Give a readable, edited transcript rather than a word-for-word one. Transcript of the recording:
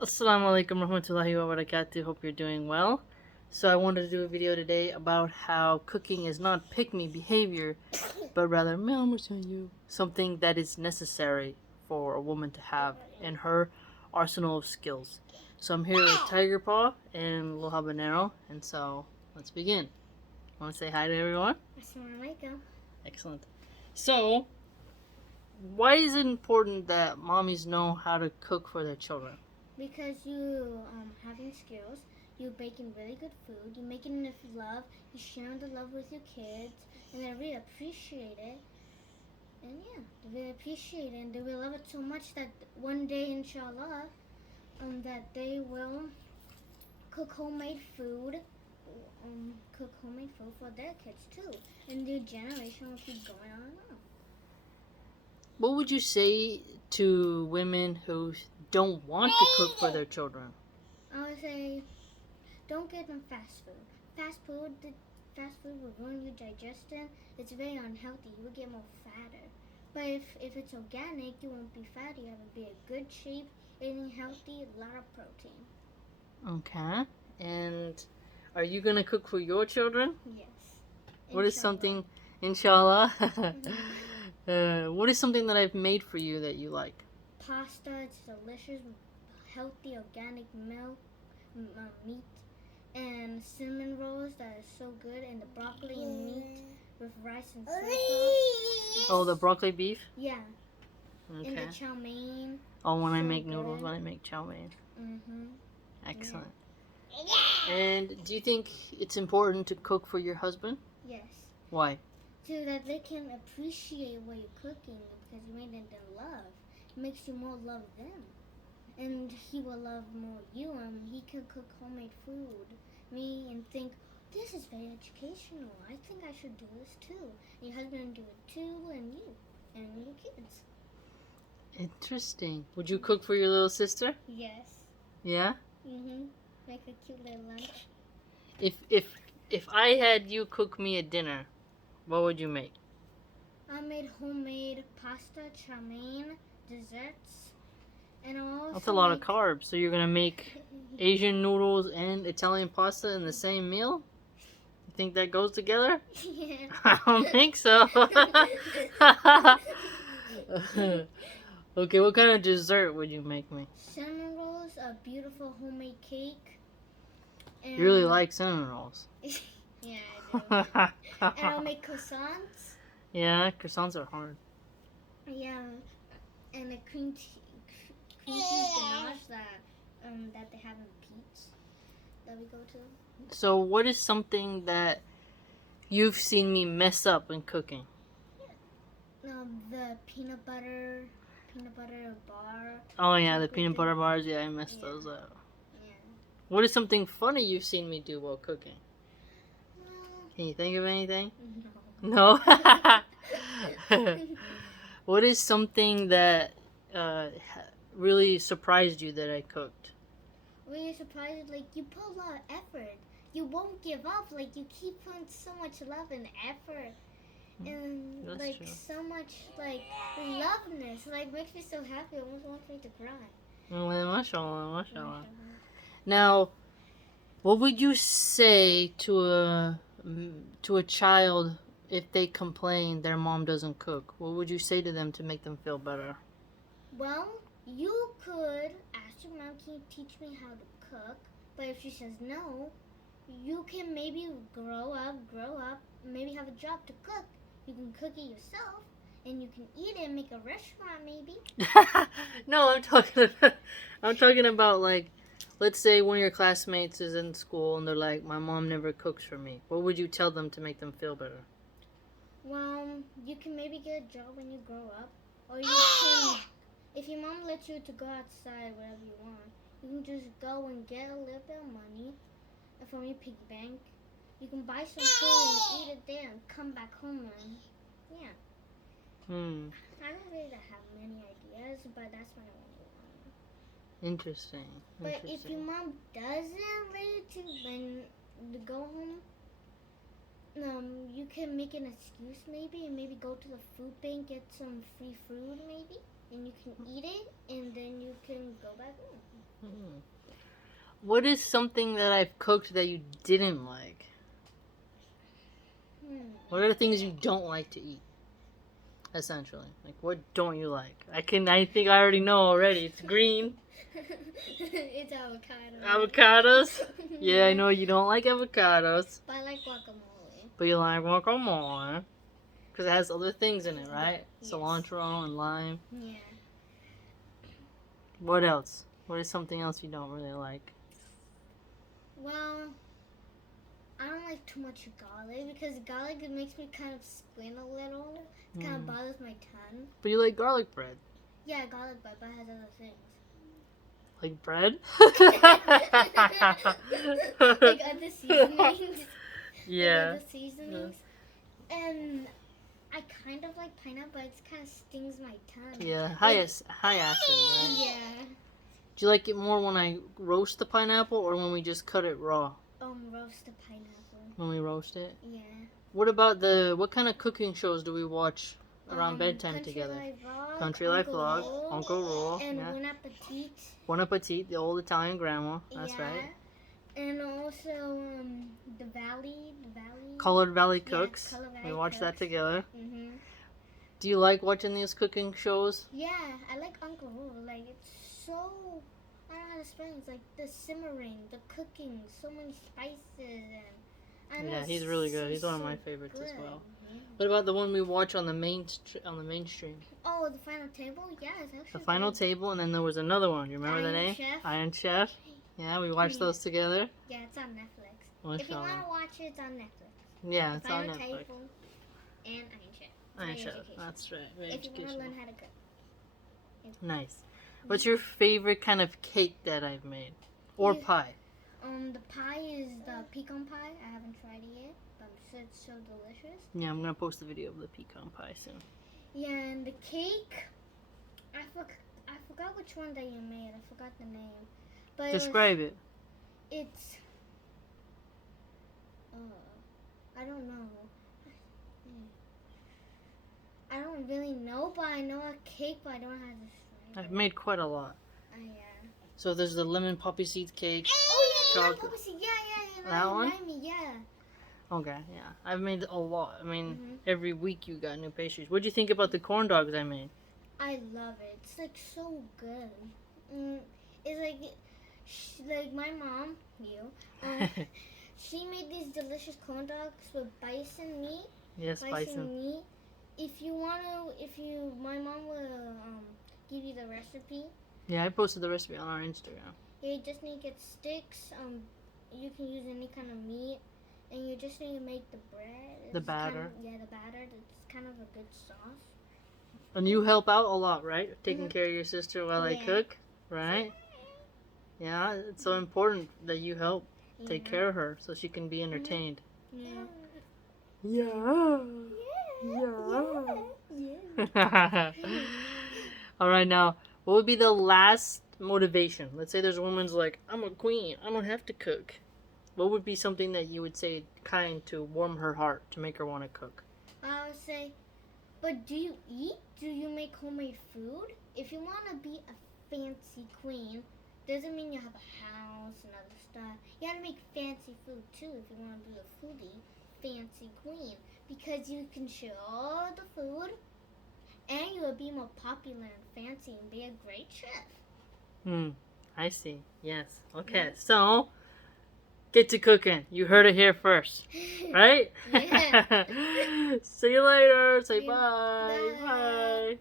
Assalamu alaikum warahmatullahi wabarakatuh. Hope you're doing well. So I wanted to do a video today about how cooking is not pick-me behavior, but rather something that is necessary for a woman to have in her arsenal of skills. So I'm here with Tiger Paw and Little Habanero, and so let's begin. Want to say hi to everyone? Assalamu alaikum. Excellent. So, why is it important that mommies know how to cook for their children? Because you having skills, you baking really good food, you making it with love, you sharing the love with your kids, and they really appreciate it. And yeah, they really appreciate it, and they will love it so much that one day, inshallah, that they will cook homemade food, for their kids too, and their generation will keep going on and on. What would you say to women who don't want to cook for their children? I would say, don't give them fast food. Fast food will ruin your digestion. It's very unhealthy. You will get more fatter. But if it's organic, you won't be fatty. You will be in good shape, eating healthy, a lot of protein. Okay. And are you going to cook for your children? Yes. What is something, inshallah, what is something that I've made for you that you like? Pasta. It's delicious, healthy, organic milk, meat, and cinnamon rolls that is so good, and the broccoli and meat with rice and soy sauce. Oh, the broccoli beef? Yeah. Okay. And the chow mein. Oh, when I So make noodles, good. when I make chow mein. Mm-hmm. Excellent. And do you think it's important to cook for your husband? Yes. Why? So that they can appreciate what you're cooking because you made it in love. It makes you more love them. And he will love more you, and he can cook homemade food. And think, this is very educational. I think I should do this too. And your husband do it too, and you, and your kids. Interesting. Would you cook for your little sister? Yes. Yeah? Mm-hmm. Make a cute little lunch. If I had you cook me a dinner, what would you make? I made homemade pasta, chow mein, desserts, and also That's a lot of carbs. So you're gonna make Asian noodles and Italian pasta in the same meal? You think that goes together? Yeah. I don't think so. Okay, what kind of dessert would you make me? Cinnamon rolls, a beautiful homemade cake. And You really like cinnamon rolls. Yeah, I do. And I'll make croissants. Yeah, croissants are hard. Yeah, and a cream cheese ganache that they have in Pete's that we go to. So what is something that you've seen me mess up in cooking? The peanut butter bar. Oh yeah, the peanut butter bars. Yeah, I messed those up. Yeah. What is something funny you've seen me do while cooking? Well, Can you think of anything? no. No? What is something that really surprised you that I cooked? Really surprised, like you put a lot of effort. You won't give up. Like you keep putting so much love and effort. And That's like true. so much like loveness, like makes me so happy. It almost wants me to cry. Oh, mashallah, mashallah. Now, what would you say to a child if they complain their mom doesn't cook? What would you say to them to make them feel better? Well, you could ask your mom, can you teach me how to cook? But if she says no, you can maybe grow up, maybe have a job to cook. You can cook it yourself, and you can eat it and make a restaurant maybe. No, I'm talking about like, let's say one of your classmates is in school and they're like, my mom never cooks for me. What would you tell them to make them feel better? Well, you can maybe get a job when you grow up, or you can, if your mom lets you to go outside wherever you want, you can just go and get a little bit of money from your piggy bank. You can buy some food and eat it there and come back home and, yeah. I don't really have many ideas, but that's my only one. Interesting. But if your mom doesn't let you to go home, you can make an excuse maybe, and maybe go to the food bank, get some free food maybe. and you can eat it, and then you can go back home. Mm. What is something that I've cooked that you didn't like? What are the things you don't like to eat? Essentially, like what don't you like? I think I already know already. It's green. It's avocado. Avocados? Yeah, I know you don't like avocados. But I like guacamole. But you like guacamole. Because it has other things in it, right? Yes. Cilantro and lime. Yeah. What else? What is something else you don't really like? Well, I don't like too much garlic because garlic it makes me kind of squint a little. It kind of bothers my tongue. But you like garlic bread. Yeah, garlic bread, but it has other things. Like bread? Like other seasonings. Yeah. Like other seasonings. And I kind of like pineapple, but it kind of stings my tongue. Yeah, high acid, right? Yeah. Do you like it more when I roast the pineapple or when we just cut it raw? Roast the pineapple. When we roast it? Yeah. What about what kind of cooking shows do we watch around bedtime together? Country Life Vlog, Uncle Roll, and yeah. Bon Appetit. Bon Appetit, the old Italian grandma. That's yeah. right. And also the Valley. Colored Valley Cooks. Colored Valley We watch Cooks. that together. Mhm. Do you like watching these cooking shows? Yeah, I like Uncle Roll. Like it's so. I don't know how to explain. It's like the simmering, the cooking, so many spices, and I know Yeah, he's really good. He's one of my favorites as good. well. Yeah. What about the one we watch on the mainstream? Oh, the Final Table. Yeah, it's actually The Final good. Table, and then there was another one. You remember the Iron name? Chef. Iron Chef. Yeah, we watched those together. Yeah, it's on Netflix. Oh, If you want to watch it, it's on Netflix. Yeah, The it's on Final Netflix. Table and Iron Chef. Iron Very Chef. educational. That's right. Very If you want to educational. learn how to cook. Nice. What's your favorite kind of cake that I've made? Or Yeah. pie? The pie is the pecan pie. I haven't tried it yet, but I'm sure it's so delicious. Yeah, I'm going to post a video of the pecan pie soon. Yeah, and the cake, I forgot which one that you made. I forgot the name. But Describe it. It's, I don't know. I don't really know, but I know a cake, but I don't know how to describe I've made quite a lot. it. Yeah. So there's the lemon poppy seed cake. Oh yeah, Chocolate. yeah. That one? Remind me, yeah. Okay, yeah. I've made a lot. I mean, Mhm. every week you got new pastries. What'd you think about the corn dogs I made? I love it. It's like so good. It's like my mom, she made these delicious corn dogs with bison meat. Yes, bison. Meat. My mom will give you the recipe. Yeah, I posted the recipe on our Instagram. You just need to get sticks. You can use any kind of meat, and you just need to make the bread. The batter. The batter. It's kind of a good sauce. And you help out a lot, right? Taking care of your sister while I Yeah. cook, right? Yeah, it's so important that you help take care of her so she can be entertained. Yeah. Yeah. Yeah. All right, now, what would be the last motivation? Let's say there's a woman's like, I'm a queen. I don't have to cook. What would be something that you would say kind to warm her heart to make her want to cook? I would say, but do you eat? Do you make homemade food? If you want to be a fancy queen, doesn't mean you have a house and other stuff. You gotta make fancy food too if you want to be a foodie, fancy queen. Because you can share all the food, and you will be more popular and fancy and be a great chef. I see. Yes. Okay, so get to cooking. You heard it here first, right? Yeah. See you later. Say Yeah. bye. Bye. Bye.